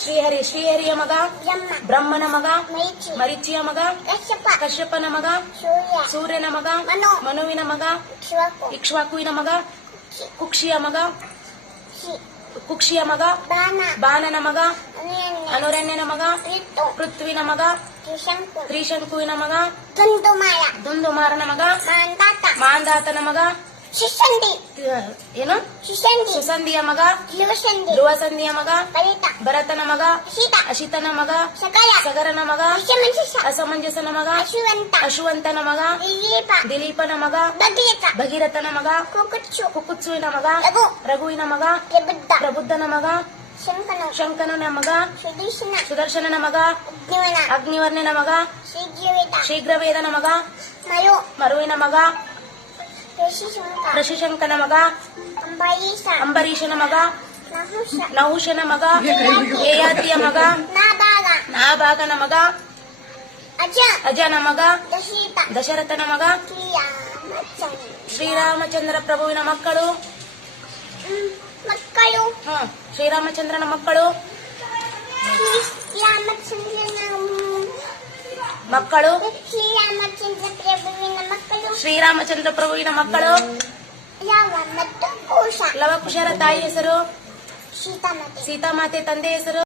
ಶ್ರೀಹರಿ ಶ್ರೀಹರಿಯ ಮಗ ಬ್ರಹ್ಮ ಬ್ರಹ್ಮನ ಮಗ ಮರಿಚಿಯ ಮಗ ಕಶ್ಯಪ. ಕಶ್ಯಪನ ಮಗ ಸೂರ್ಯ. ಸೂರ್ಯನ ಮಗ ಮನು. ಮನುವಿನ ಮಗ ಇಕ್ಷ್ವಾಕುವಿನ ಮಗ ಕುಕ್ಷಿಯ ಮಗ ಕುಕ್ಷಿಯ ಮಗ ಬಾನನ ಮಗ ಅನುರಣ್ಯನ ಮಗ ಪೃಥ್ವಿನ ಮಗ ತ್ರಿಶಂಕು. ತ್ರಿಶಂಕುವಿನ ಮಗ ದುಂದುಮಾರನ ಮಗ ಮಾಂದಾತ. ಮಾಂದಾತನ ಮಗ ಅಹ್, ಏನು? ಶಿಶಂಡಿ ಸುಸಂಧಿಯ ಮಗ? ಧ್ರುವಸಂಧಿ ಧ್ರುವಸಂಧಿಯ ಮಗ? ಫಲಿತ ಭರತನ ಮಗ? ಅಶಿತ ಅಶಿತನ ಮಗ? ಸಕಲ. ಸಗರನ ಮಗ? ಅಸಮಂಜಸನ ಮಗ? ಅಶುವಂತ ಅಶುವಂತನ ಮಗ? ದಿಲೀಪ. ದಿಲೀಪನ ಮಗ? ಭಗೀರಥ. ಭಗೀರಥನ ಮಗ? ಕುಕುಚ್ಚು. ಕುಕುತ್ಸುವಿನ ಮಗ? ರಘು. ರಘುವಿನ ಮಗ? ಪ್ರಬುದ್ಧ. ಪ್ರಬುದ್ಧನ ಮಗ? ಶಂಕನ ಶಂಕನನ ಮಗ? ಸುದರ್ಶನ. ಸುದರ್ಶನನ ಮಗ? ಅಗ್ನಿವರ್ಣನ ಮಗ? ಶೀಘ್ರವೇದ. ಶೀಘ್ರವೇದನ ಮಗ? ಮರು. ಮರುವಿನ ಮಗ? ಋಷಿಶಂಕನ ಮಗ. ಅಂಬರೀಶನ ಅಂಬರೀಷನ ಮಗ. ನಹುಶನ ಮಗ. ಯಯಾತಿಯ ಮಗ. ನಾಭಾಗನ ಮಗ. ಅಜ. ಅಜನ ಮಗ. ದಶರಥನ ಮಗ. ಶ್ರೀರಾಮಚಂದ್ರ ಪ್ರಭುವಿನ ಮಕ್ಕಳು. ಮಕ್ಕಳು. ಹ ಶ್ರೀರಾಮಚಂದ್ರನ ಮಕ್ಕಳು. ಮಕ್ಕಳು? ಶ್ರೀರಾಮಚಂದ್ರ ಪ್ರಭುವಿನ ಮಕ್ಕಳು? ಲವಕುಶರ ತಾಯಿ ಹೆಸರು? ಸೀತಾಮಾತೆ ತಂದೆ ಹೆಸರು?